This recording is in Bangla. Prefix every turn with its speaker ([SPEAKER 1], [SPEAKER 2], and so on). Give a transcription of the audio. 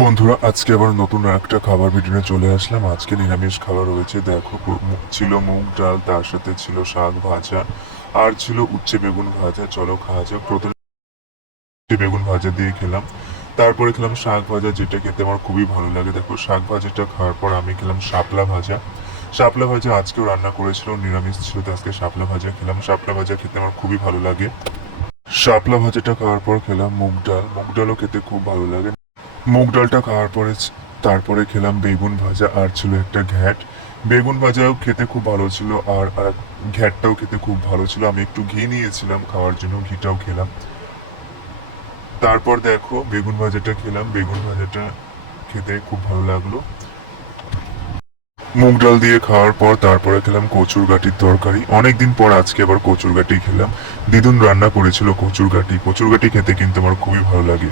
[SPEAKER 1] বন্ধুরা, আজকে আবার নতুন একটা খাবার ভিডিও চলে আসলাম। আজকে নিরামিষ খাবার রয়েছে, দেখো ছিল মুগ ডাল, তার সাথে ছিল শাক ভাজা, আর ছিল উচ্ছে বেগুন ভাজা। চলো খাওয়া যাক। প্রথমে বেগুন ভাজা দিয়ে খেলাম। তারপরে খেলাম শাক ভাজা, যেটা খেতে আমার খুবই ভালো লাগে। দেখো, শাক ভাজাটা খাওয়ার পর আমি খেলাম শাপলা ভাজা। শাপলা ভাজা আজকেও রান্না করেছিল, নিরামিষ ছিল আজকে শাপলা ভাজা খেলাম। শাপলা ভাজা খেতে আমার খুবই ভালো লাগে। শাপলা ভাজাটা খাওয়ার পর খেলাম মুগ ডাল। মুগ ডালও খেতে খুব ভালো লাগে। মুগ ডালটা খাওয়ার পরে তারপরে খেলাম বেগুন ভাজা আর ছিল একটা ঘ্যাট। বেগুন ভাজাও খেতে খুব ভালো ছিল আর ঘ্যাটটাও খেতে খুব ভালো ছিল। আমি একটু ঘি নিয়েছিলাম, খাওয়ার জন্য ঘিটাও খেলাম। তারপর দেখো, বেগুন ভাজাটা খেলাম। বেগুন ভাজাটা খেতে খুব ভালো লাগল। মুগ ডাল দিয়ে খাওয়ার পর তারপরে খেলাম কচুর গাটির তরকারি। অনেকদিন পর আজকে আবার কচুর গাটি খেলাম। দিদুন রান্না করেছিল কচুর গাটি। কচুর গাটি খেতে কিন্তু আমার খুবই ভালো লাগে।